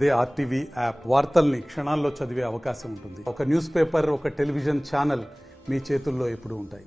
అదే RTV app వార్తల్ని క్షణాల్లో చదివే అవకాశం ఉంటుంది. ఒక న్యూస్ పేపర్, ఒక టెలివిజన్ ఛానల్ మీ చేతుల్లో ఎప్పుడూ ఉంటాయి.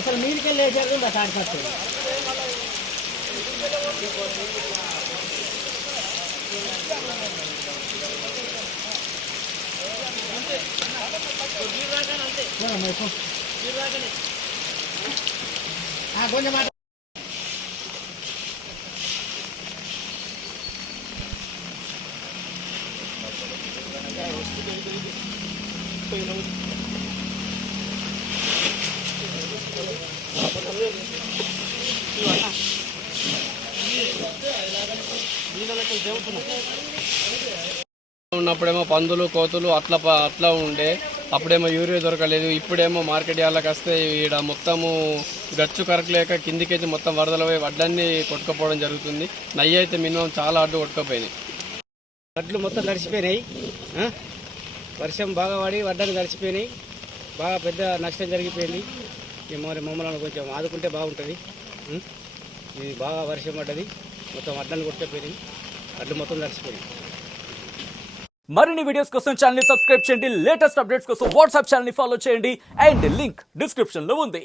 అసలు మీదికి లేచారు సాడి పట్టు కొంచెం మాట ఉన్నప్పుడేమో పందులు కోతులు అట్లా ఉండే, అప్పుడేమో యూరియా దొరకలేదు. ఇప్పుడేమో మార్కెట్ యార్డ్లకు వస్తే ఈడ మొత్తము గచ్చు కరకలేక కిందికైతే మొత్తం వరదలు పోయి వడ్లన్నీ కొట్టుకుపోవడం జరుగుతుంది. నయ్యి అయితే మినిమం చాలా అడ్డు కొట్టుకుపోయినాయి. వడ్లు మొత్తం తడిసిపోయినాయి. వర్షం బాగా పడి వడ్డలు తడిసిపోయినాయి. బాగా పెద్ద నష్టం జరిగిపోయింది. మరి మమ్మల్ని కొంచెం ఆదుకుంటే బాగుంటుంది. ఇది బాగా వర్షం పడ్డది, మొత్తం వడ్డలు కొట్టుకుపోయినాయి. వడ్లు మొత్తం తడిసిపోయినాయి. మరిన్ని వీడియోస్ కోసం ఛానల్ ని సబ్స్క్రైబ్ చేయండి. లేటెస్ట్ అప్డేట్స్ కోసం వాట్సాప్ ఛానల్ ని ఫాలో చేయండి. అండ్ లింక్ డిస్క్రిప్షన్ లో ఉంది.